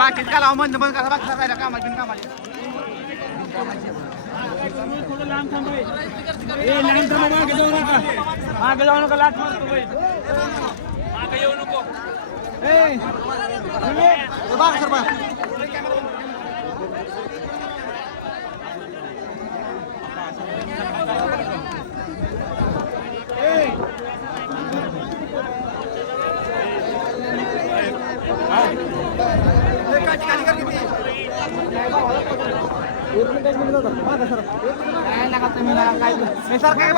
बाकी काय लाव बंद बंद करा बाकी करायला कामाची बिन कामाची मागे जाऊ नका लाट मारतो मागे येऊ नको बघ सर बघ सर काय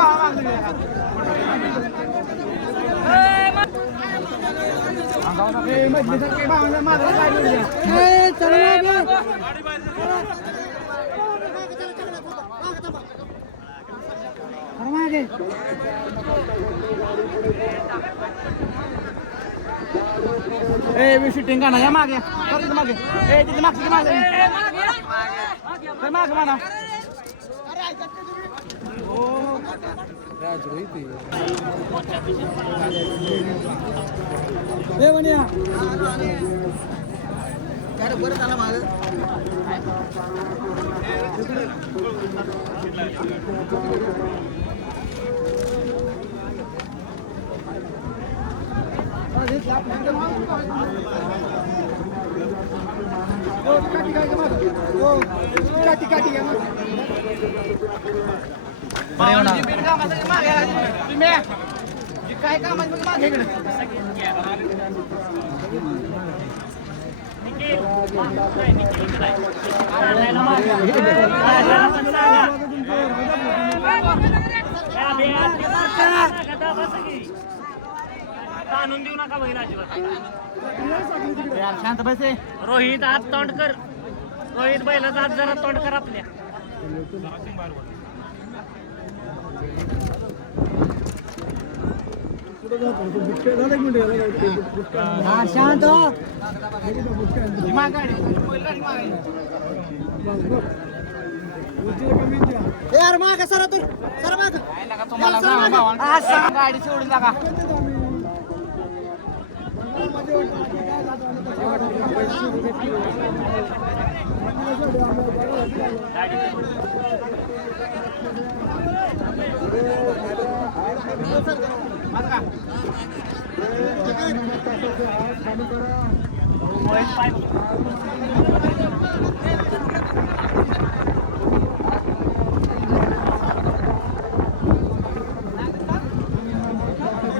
शूटिंग का ना या मागे मागे तिथे मागची मागे मागे म्हणा बरं झालं माझं काय काम मागे आणून देऊ नका बहिण शांत पैसे रोहित हात तोंड कर रोहित बैलाचा हात जरा तोंड कर आपल्या शांत यार माग सर तू सर माग तुम्हाला गाडी सोडून लागा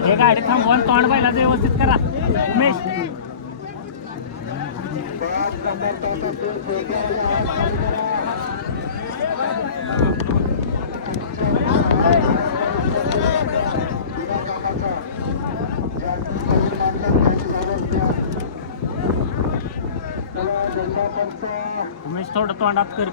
हे गाडी थांबवून तोंड बैलाचं व्यवस्थित करा उमेश उमेश थोडं तोंडात कर